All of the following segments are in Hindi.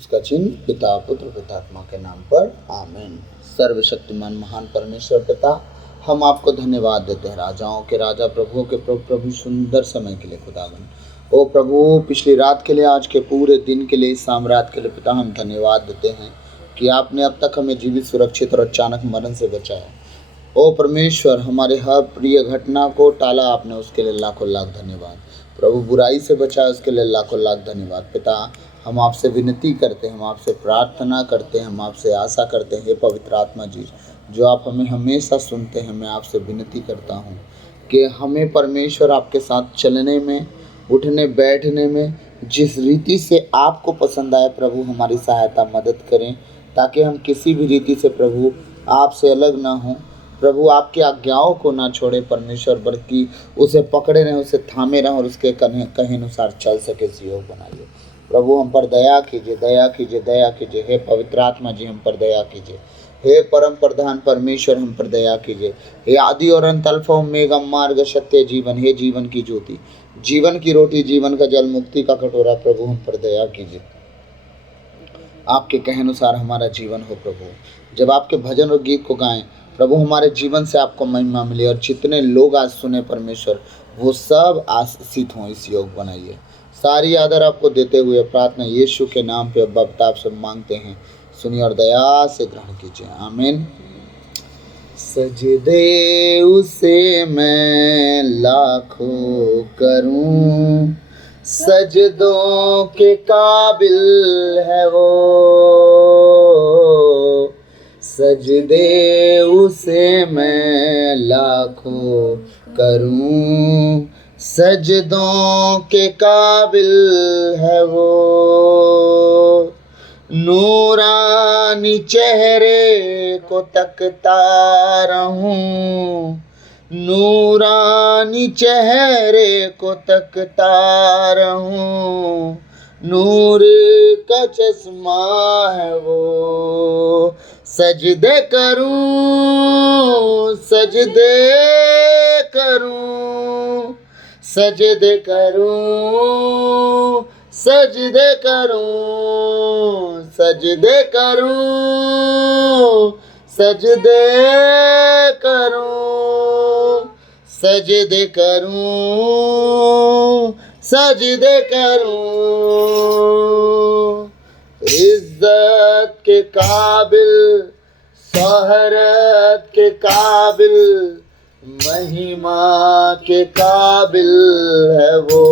उसका चिन्ह पिता पुत्र पितात्मा के नाम पर आमीन। सर्वशक्तिमान महान परमेश्वर पिता, हम आपको धन्यवाद देते हैं, राजाओं के राजा प्रभुओं के प्रभु प्रभु, सुंदर समय के लिए खुदावन। ओ प्रभु, पिछली रात के लिए, आज के पूरे दिन के लिए, इस साम्राज्य के लिए पिता हम धन्यवाद देते हैं कि आपने अब तक हमें जीवित, सुरक्षित और अचानक मरण से बचाया। ओ परमेश्वर, हमारे हर प्रिय घटना को टाला आपने, उसके लिए लाखों लाख धन्यवाद। प्रभु, बुराई से बचाया, उसके लिए लाखों लाख धन्यवाद। पिता, हम आपसे विनती करते हैं, हम आपसे प्रार्थना करते हैं, हम आपसे आशा करते हैं, हे पवित्र आत्मा जी, जो आप हमें हमेशा सुनते हैं, मैं आपसे विनती करता हूँ कि हमें परमेश्वर आपके साथ चलने में, उठने बैठने में, जिस रीति से आपको पसंद आए प्रभु, हमारी सहायता मदद करें, ताकि हम किसी भी रीति से प्रभु आपसे अलग ना हों। प्रभु, आपकी आज्ञाओं को ना छोड़े परमेश्वर, बल्कि उसे पकड़े रहें, उसे थामे रहें और उसके कहे अनुसार चल सके, सहयोग बनाइए। प्रभु, हम पर दया कीजिए, दया कीजिए, दया कीजिए। हे पवित्र आत्मा जी, हम पर दया कीजिए। हे परम प्रधान परमेश्वर, हम पर दया कीजिए। हे आदि और अंत, अल्फा ओमेगा, मार्ग सत्य जीवन, हे जीवन की ज्योति, जीवन की रोटी, जीवन का जल, मुक्ति का कटोरा, प्रभु हम पर दया कीजिए। आपके कहे अनुसार हमारा जीवन हो प्रभु। जब आपके भजन और गीत को गाएं प्रभु, हमारे जीवन से आपको महिमा मिले, और जितने लोग आज सुने परमेश्वर, वो सब आशीषित हों, इस योग बनाइए। सारी आदर आपको देते हुए प्रार्थना यीशु के नाम पे अब आप सब मांगते हैं, सुनिए और दया से ग्रहण कीजिए, आमीन। सजदे उसे मैं लाखों करूं, सजदों के काबिल है वो। सजदे उसे मैं लाखों करूं, सजदों के काबिल है वो। नूरानी चेहरे को तकता रहूं, नूरानी चेहरे को तकता रहूं, नूर का चश्मा है वो। सजदे करूं, सजदे करूं, सजदे करूं, सजदे करूं, सजदे करूं, सजदे करूं, सजदे करूं, सजदे करूं। इज्जत के काबिल, शोहरत के काबिल, महिमा के काबिल है वो।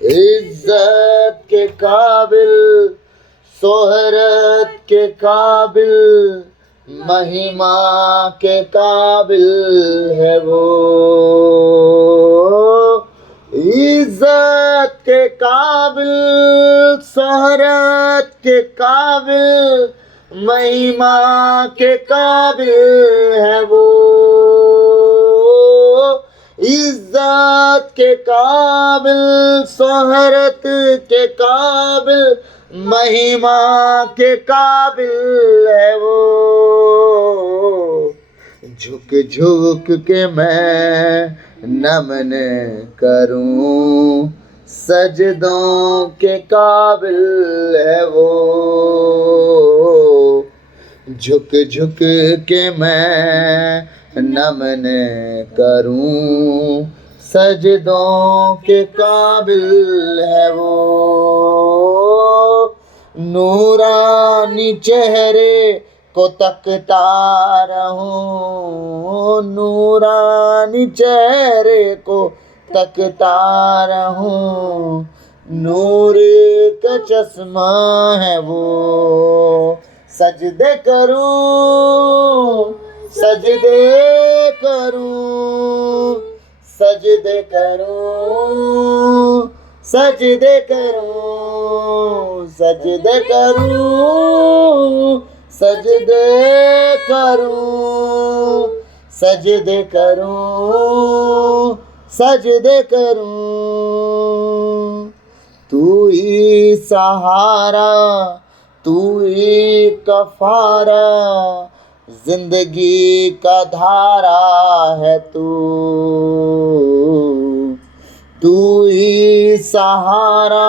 इज्जत के काबिल, शोहरत के काबिल, महिमा के काबिल है वो। इज्जत के काबिल, शोहरत के काबिल, महिमा के काबिल है वो। इज्जत के काबिल, शोहरत के काबिल, महिमा के काबिल है वो। झुक झुक के मैं नमन करूं, सजदों के काबिल है वो। झुक झुक के मैं नमन करूं, सजदों के काबिल है वो। नूरानी चेहरे को तकता रहूं, नूरानी चेहरे को तकता रहूं, नूर का चश्मा है वो। सजदे करूं, सजदे करूं, सजदे करूं, सजदे करूं, सजदे करूं, सजदे करूं, सजदे करूं, सजदे करूं। तू ही सहारा, तू ही कफारा, जिंदगी का धारा है तू। तू ही सहारा,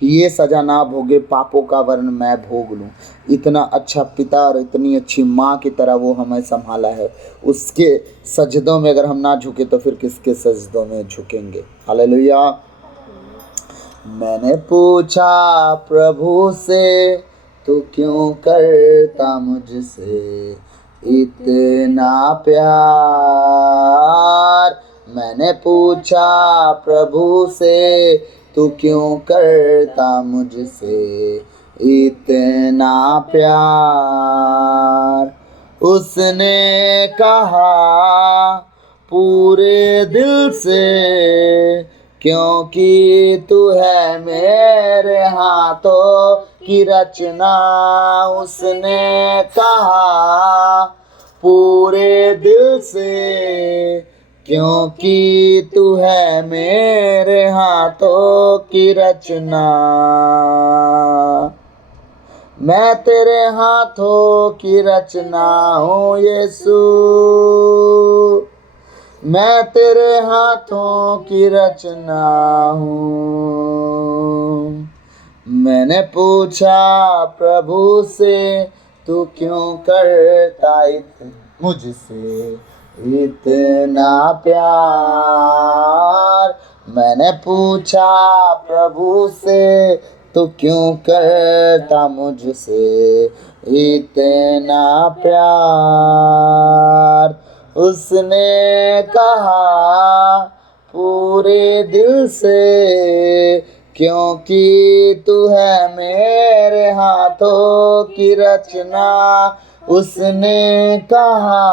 ये सजा ना भोगे, पापों का वर्ण मैं भोग लूं। इतना अच्छा पिता और इतनी अच्छी माँ की तरह वो हमें संभाला है। उसके सजदों में अगर हम ना झुके तो फिर किसके सजदों में झुकेंगे। हालेलुया। मैंने पूछा प्रभु से, तू क्यों करता मुझसे इतना प्यार। मैंने पूछा प्रभु से, तू क्यों करता मुझसे इतना प्यार। उसने कहा पूरे दिल से, क्योंकि तू है मेरे हाथों की रचना। उसने कहा पूरे दिल से, क्योंकि तू है मेरे हाथों की रचना। मैं तेरे हाथों की रचना हूँ यीशु, मैं तेरे हाथों की रचना हूँ। मैंने पूछा प्रभु से, तू क्यों करता मुझसे इतना प्यार। मैंने पूछा प्रभु से, तू क्यों करता मुझसे इतना प्यार। उसने कहा पूरे दिल से, क्योंकि तू है मेरे हाथों की रचना। उसने कहा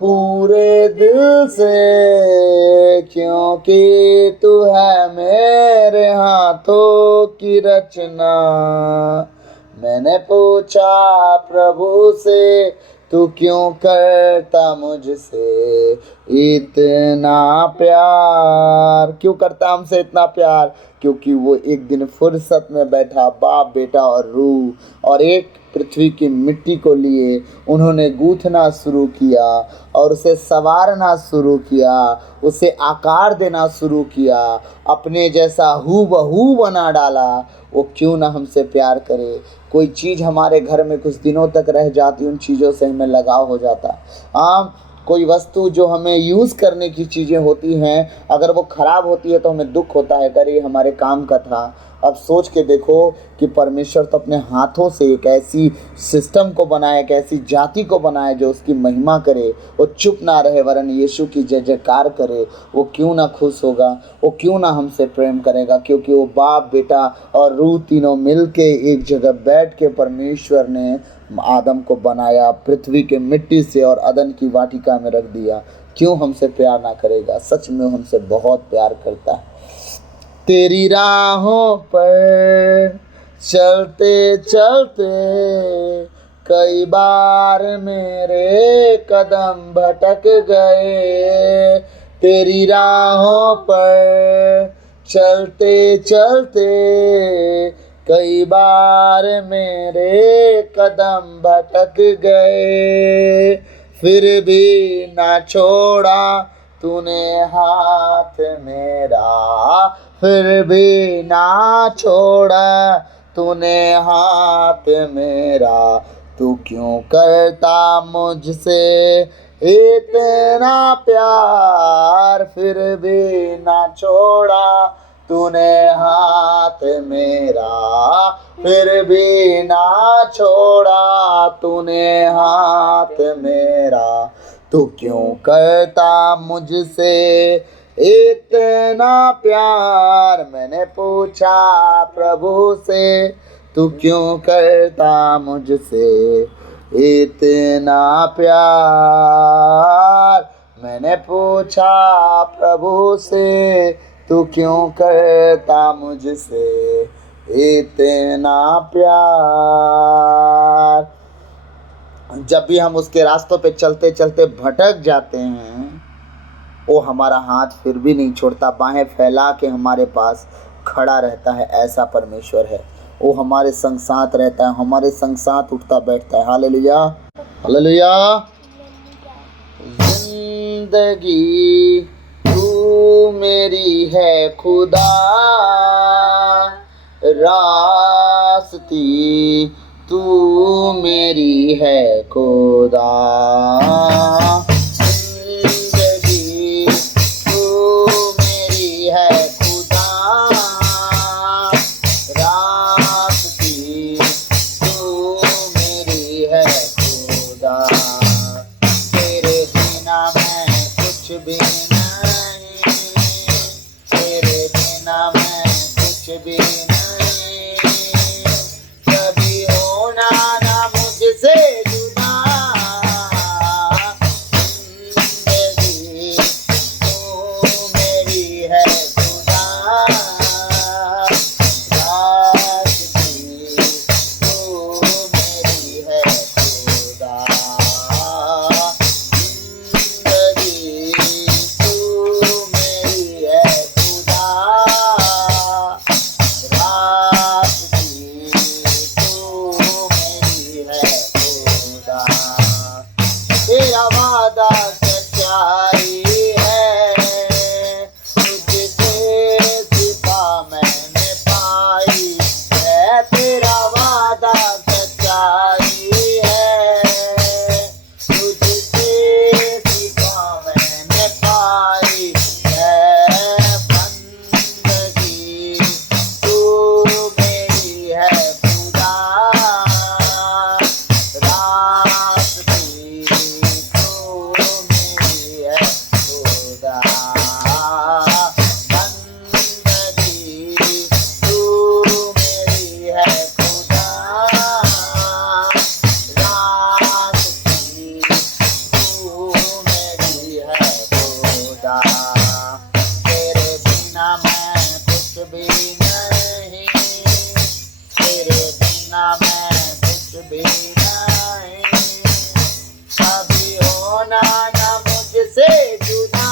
पूरे दिल से, क्योंकि तू है मेरे हाथों की रचना। मैंने पूछा प्रभु से, तू क्यों करता मुझसे इतना प्यार। क्यों करता हमसे इतना प्यार? क्योंकि वो एक दिन फुर्सत में बैठा बाप बेटा और रूह और एक पृथ्वी की मिट्टी को लिए उन्होंने गूंथना शुरू किया और उसे संवारना शुरू किया, उसे आकार देना शुरू किया, अपने जैसा हूबहू बना डाला। वो क्यों ना हमसे प्यार करे। कोई चीज़ हमारे घर में कुछ दिनों तक रह जाती, उन चीज़ों से हमें लगाव हो जाता। कोई वस्तु जो हमें यूज़ करने की चीज़ें होती हैं, अगर वो ख़राब होती है तो हमें दुख होता है, अगर ये हमारे काम का था। अब सोच के देखो कि परमेश्वर तो अपने हाथों से एक ऐसी सिस्टम को बनाए, एक ऐसी जाति को बनाए जो उसकी महिमा करे, वो चुप ना रहे वरन यीशु की जय जयकार करे। वो क्यों ना खुश होगा, वो क्यों ना हमसे प्रेम करेगा। क्योंकि वो बाप बेटा और रूह तीनों मिलके एक जगह बैठ के परमेश्वर ने आदम को बनाया, पृथ्वी के मिट्टी से और अदन की वाटिका में रख दिया। क्यों हमसे प्यार ना करेगा? सच में हमसे बहुत प्यार करता है। तेरी राहों पर चलते चलते कई बार मेरे कदम भटक गए। तेरी राहों पर चलते चलते कई बार मेरे कदम भटक गए, फिर भी ना छोड़ा तूने हाथ मेरा, फिर भी ना छोड़ा तूने हाथ मेरा। तू क्यों करता मुझसे इतना प्यार, फिर भी ना छोड़ा तूने हाथ मेरा, फिर भी ना छोड़ा तूने हाथ मेरा। तू क्यों करता मुझसे इतना प्यार। मैंने पूछा प्रभु से, तू क्यों करता मुझसे इतना प्यार। मैंने पूछा प्रभु से, तू क्यों करता मुझसे इतना प्यार। जब भी हम उसके रास्तों पे चलते चलते भटक जाते हैं, वो हमारा हाथ फिर भी नहीं छोड़ता, बाहें फैला के हमारे पास खड़ा रहता है। ऐसा परमेश्वर है, वो हमारे संग साथ रहता है, हमारे संग साथ उठता बैठता है। Hallelujah, hallelujah. जिंदगी तू मेरी है खुदा, रास्ती तू मेरी है खुदा। जिंदगी तू मेरी है खुदा, रास्ती तू मेरी है खुदा। तेरे बिना मैं कुछ भी नहीं, तेरे बिना मैं कुछ भी नहीं, कभी होना ना मुझसे जुदा। जिंदगी तू मेरी है खुदा, रास्ती तू मेरी है खुदा। जिंदगी तू मेरी है खुदा, रास्ती तू मेरी है खुदा। तेरा वादा सच्चाई है, तुझसे सिवा मैंने पाई है। तेरा वादा सच्चाई है, तुझसे सिवा मैंने पाई है। बंदगी तू मेरी है खुदा, रास्ती तू मेरी है खुदा। बंदगी तू मेरी है खुदा, रास्ती तू मेरी है खुदा। तेरे बिना मैं कुछ भी नहीं, तेरे बिना मैं कुछ भी नहीं, कभी होना ना मुझसे जुदा।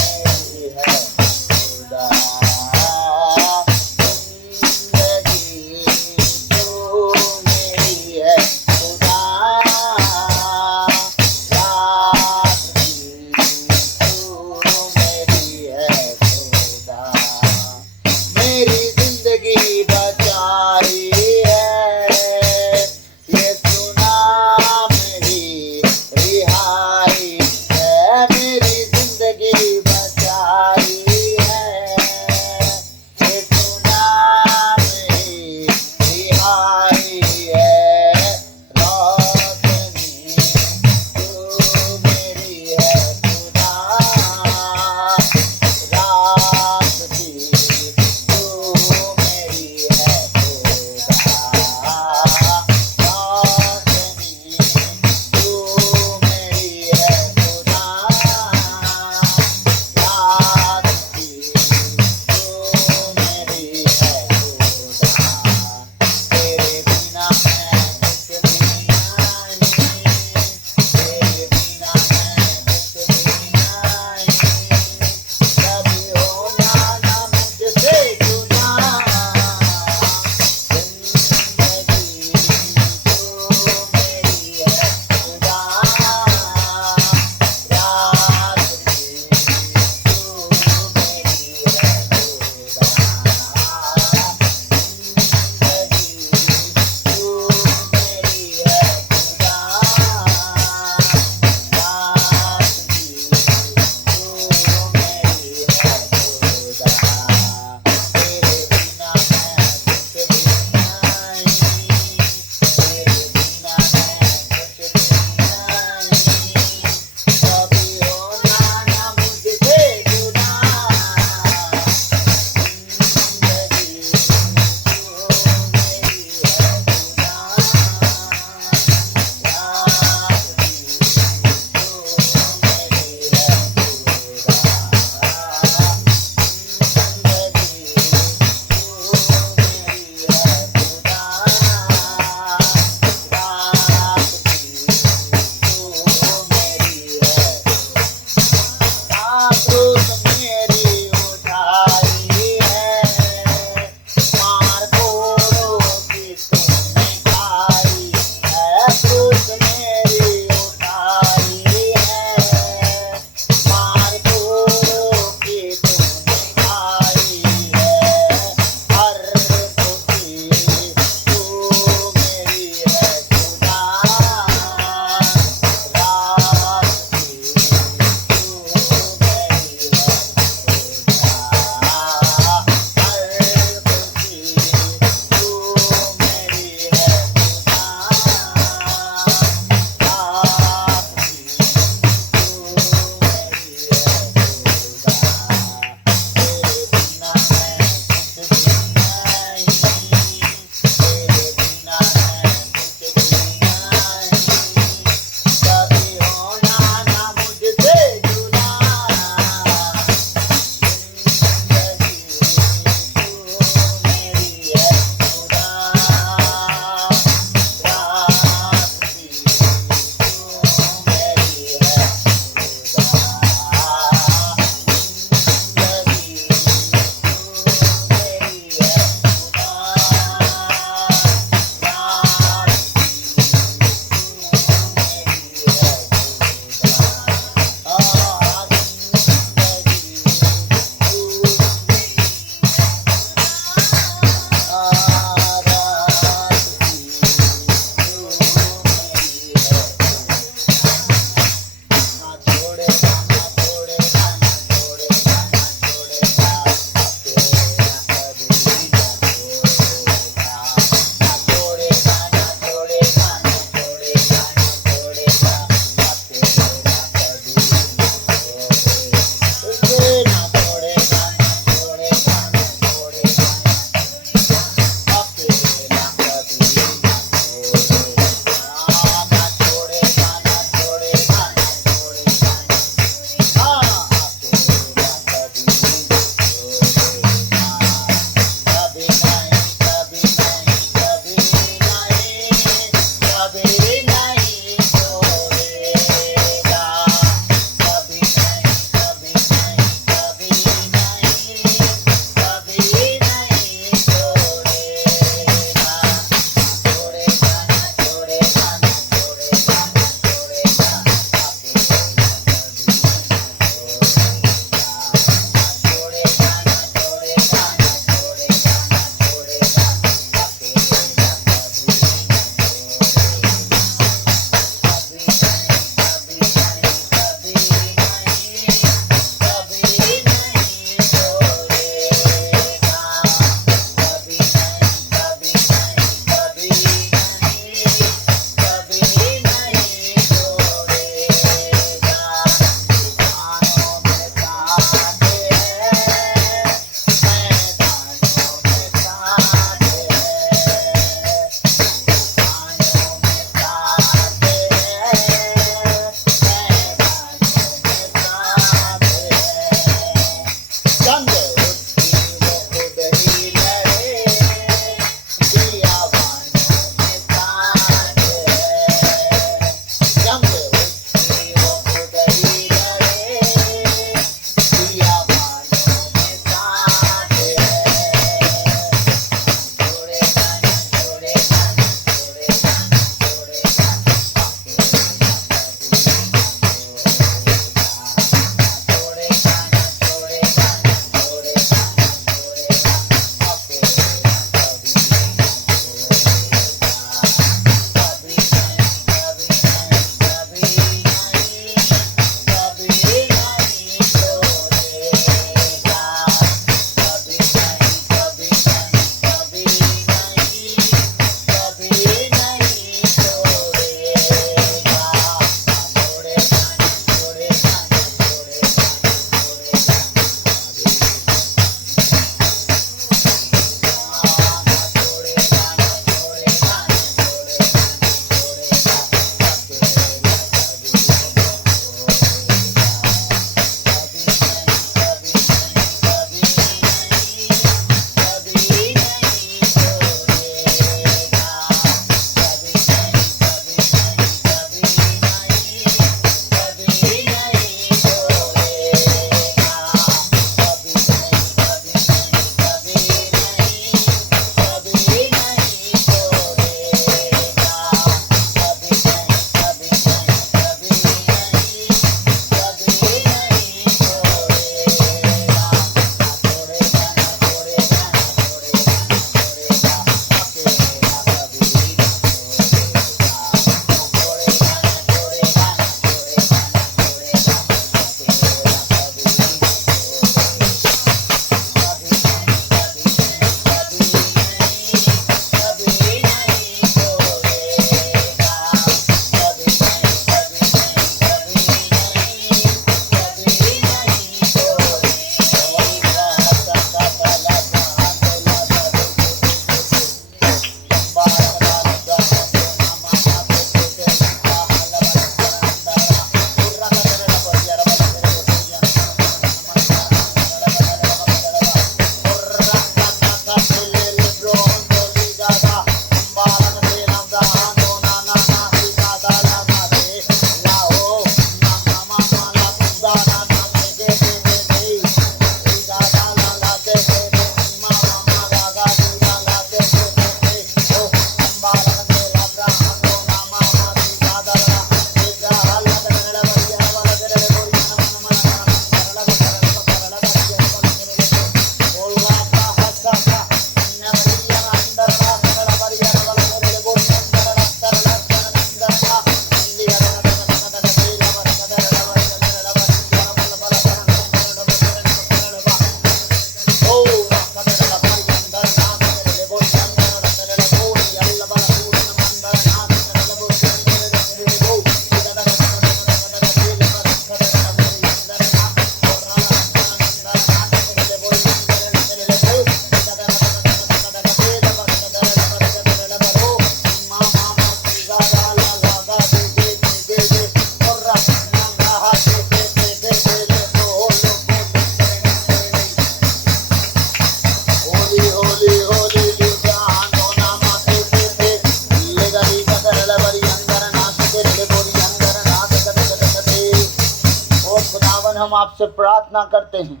हम आपसे प्रार्थना करते हैं,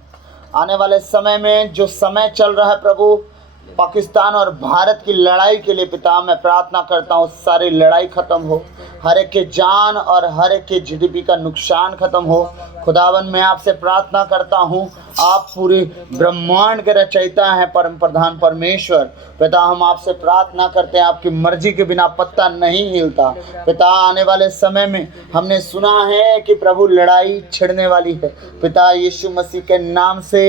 आने वाले समय में जो समय चल रहा है प्रभु, पाकिस्तान और भारत की लड़ाई के लिए पिता मैं प्रार्थना करता हूँ, सारी लड़ाई खत्म हो, हर एक के जान और हर एक के जीडीपी का नुकसान खत्म हो। खुदावन मैं आपसे प्रार्थना करता हूँ, आप पूरे ब्रह्मांड के रचयिता हैं, परम प्रधान परमेश्वर पिता, हम आपसे प्रार्थना करते हैं, आपकी मर्जी के बिना पत्ता नहीं हिलता पिता। आने वाले समय में हमने सुना है कि प्रभु लड़ाई छिड़ने वाली है पिता, यीशु मसीह के नाम से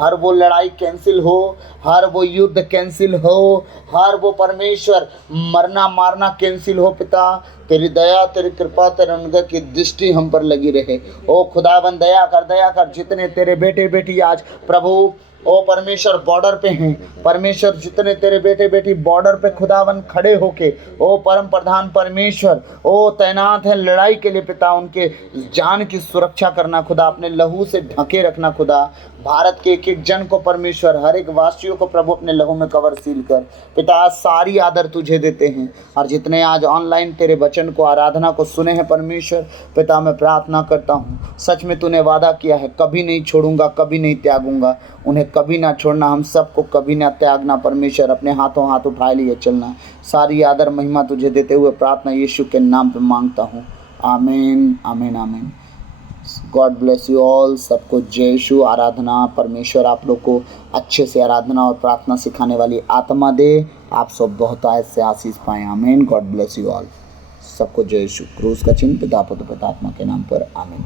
हर वो लड़ाई कैंसिल हो, हर वो युद्ध कैंसिल हो, हर वो परमेश्वर मरना मारना कैंसिल हो पिता। तेरी दया, तेरी कृपा, तेरे अनुग्रह की दृष्टि हम पर लगी रहे। ओ खुदावन दया कर, जितने तेरे बेटे बेटी आज प्रभु ओ परमेश्वर बॉर्डर पे हैं, परमेश्वर जितने तेरे बेटे बेटी बॉर्डर पे खुदावन खड़े होके ओ परम प्रधान परमेश्वर ओ तैनात है लड़ाई के लिए पिता, उनके जान की सुरक्षा करना खुदा, अपने लहू से ढके रखना खुदा। भारत के एक एक जन को परमेश्वर, हर एक वासियों को प्रभु अपने लहू में कवर सील कर पिता। सारी आदर तुझे देते हैं, और जितने आज ऑनलाइन तेरे वचन को, आराधना को सुने हैं परमेश्वर पिता, मैं प्रार्थना करता हूँ, सच में तूने वादा किया है, कभी नहीं छोड़ूंगा, कभी नहीं त्यागूंगा, उन्हें कभी ना छोड़ना, हम सबको कभी ना त्यागना परमेश्वर, अपने हाथों हाथ उठा लिए चलना। सारी आदर महिमा तुझे देते हुए प्रार्थना यीशु के नाम पे मांगता हूँ, आमीन आमीन आमीन। God bless you all. सबको जय यीशु। आराधना परमेश्वर आप लोग को अच्छे से आराधना और प्रार्थना सिखाने वाली आत्मा दे, आप सब बहुत आयत से आशीष पाएँ, आमीन। God bless you all. सबको जय यीशु। क्रूस का चिन्ह पिता पुत्र पवित्र आत्मा के नाम पर, आमीन।